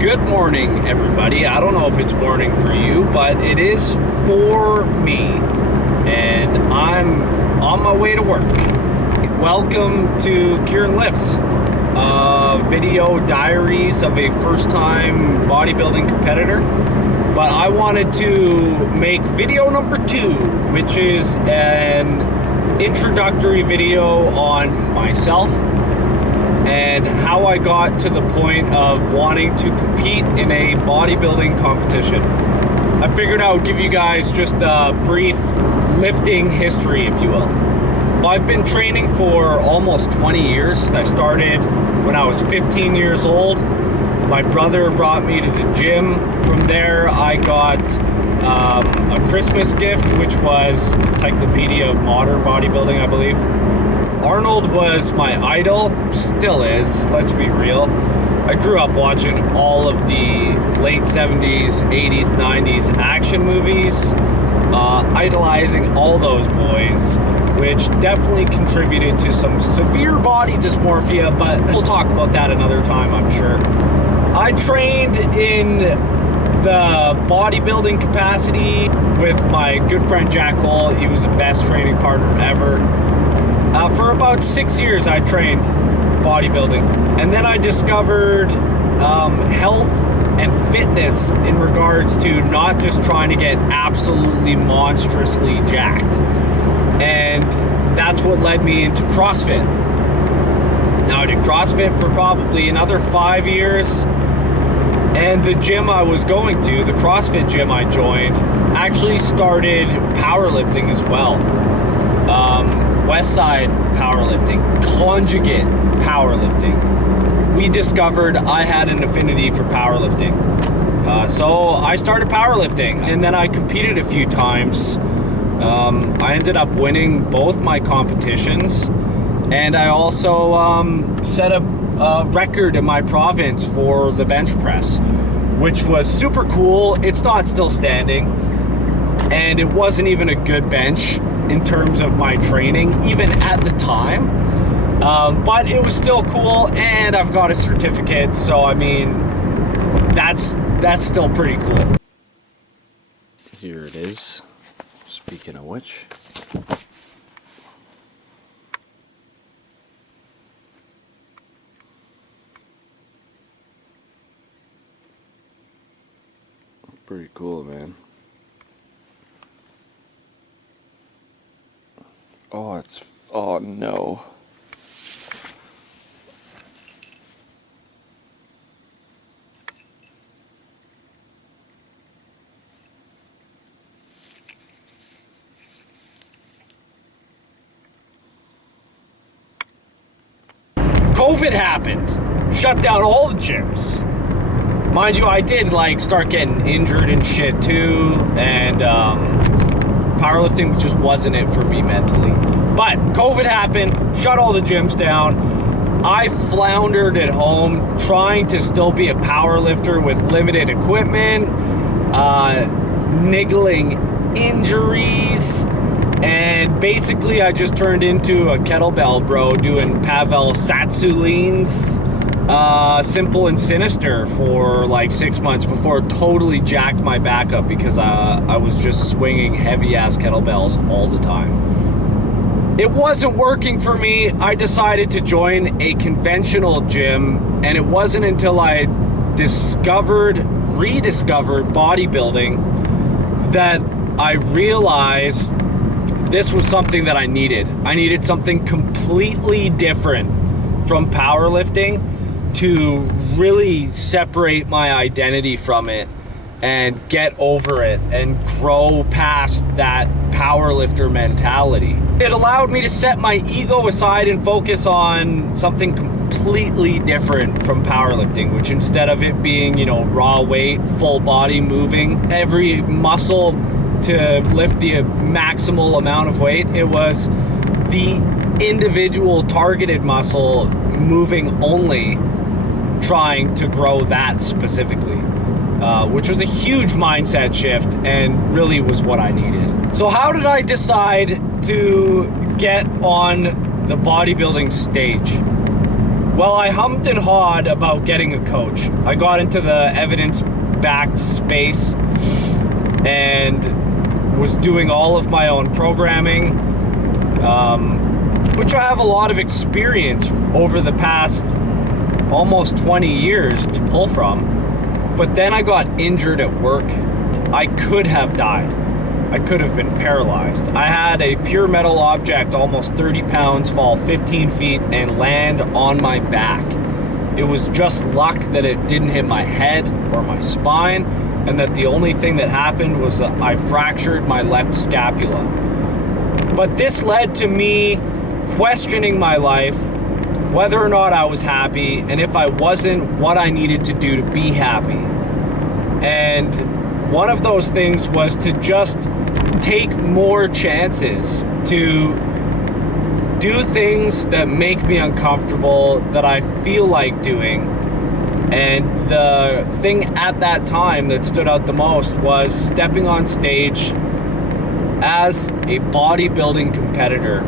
Good morning, everybody. I don't know if it's morning for you, but it is for me, and I'm on my way to work. Welcome to Kieran Lifts, video diaries of a first-time bodybuilding competitor. But I wanted to make video number 2, which is an introductory video on myself and how I got to the point of wanting to compete in a bodybuilding competition. I figured I would give you guys just a brief lifting history, if you will. Well, I've been training for almost 20 years. I started when I was 15 years old. My brother brought me to the gym. From there, I got a Christmas gift, which was Encyclopedia of Modern Bodybuilding, I believe. Arnold was my idol, still is, let's be real. I grew up watching all of the late 70s, 80s, 90s action movies, idolizing all those boys, which definitely contributed to some severe body dysmorphia, but we'll talk about that another time, I'm sure. I trained in the bodybuilding capacity with my good friend Jack Cole. He was the best training partner ever. For about 6 years I trained bodybuilding, and then I discovered health and fitness in regards to not just trying to get absolutely monstrously jacked, and that's what led me into CrossFit. Now I did CrossFit for probably another 5 years, and the gym I was going to, the CrossFit gym I joined, actually started powerlifting as well. Westside powerlifting, conjugate powerlifting. We discovered I had an affinity for powerlifting. So I started powerlifting, and then I competed a few times. I ended up winning both my competitions, and I also set a record in my province for the bench press, which was super cool. It's not still standing, and it wasn't even a good bench in terms of my training, even at the time. But it was still cool, and I've got a certificate, so I mean, that's still pretty cool. Here it is. Speaking of which. Pretty cool, man. Oh no. COVID happened. Shut down all the gyms. Mind you, I did start getting injured and shit too, and powerlifting just wasn't it for me mentally. But COVID happened, shut all the gyms down. I floundered at home trying to still be a power lifter with limited equipment, niggling injuries, and basically I just turned into a kettlebell bro doing Pavel Satsulins, simple and sinister for 6 months before it totally jacked my back up because I was just swinging heavy ass kettlebells all the time. It wasn't working for me. I decided to join a conventional gym, and it wasn't until I rediscovered bodybuilding that I realized this was something that I needed. I needed something completely different from powerlifting to really separate my identity from it and get over it and grow past that powerlifter mentality. It allowed me to set my ego aside and focus on something completely different from powerlifting, which instead of it being, raw weight, full body moving, every muscle to lift the maximal amount of weight, it was the individual targeted muscle moving only, trying to grow that specifically, which was a huge mindset shift and really was what I needed. So how did I decide to get on the bodybuilding stage? Well, I hummed and hawed about getting a coach. I got into the evidence-backed space and was doing all of my own programming, which I have a lot of experience over the past almost 20 years to pull from. But then I got injured at work. I could have died. I could have been paralyzed. I had a pure metal object, almost 30 pounds, fall 15 feet and land on my back. It was just luck that it didn't hit my head or my spine, and that the only thing that happened was that I fractured my left scapula. But this led to me questioning my life, whether or not I was happy, and if I wasn't, what I needed to do to be happy. And one of those things was to just take more chances, to do things that make me uncomfortable, that I feel like doing. And the thing at that time that stood out the most was stepping on stage as a bodybuilding competitor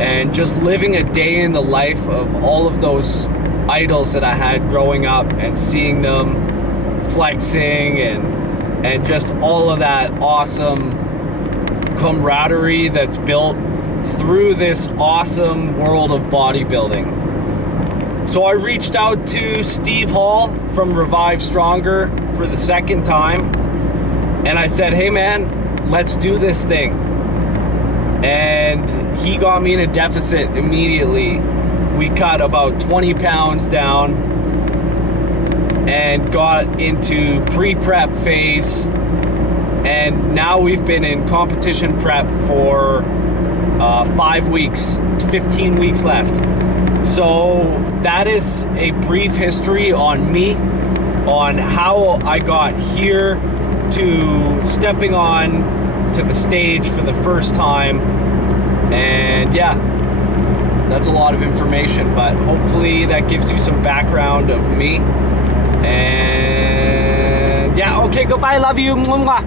and just living a day in the life of all of those idols that I had growing up and seeing them flexing and just all of that awesome camaraderie that's built through this awesome world of bodybuilding. So I reached out to Steve Hall from Revive Stronger for the second time, and I said, hey man, let's do this thing. And he got me in a deficit immediately. We cut about 20 pounds down and got into pre-prep phase, and now we've been in competition prep for 5 weeks. 15 weeks left. So that is a brief history on me, on how I got here to stepping on to the stage for the first time. And yeah, that's a lot of information, but hopefully that gives you some background of me. And yeah, okay, goodbye, love you. Mwah.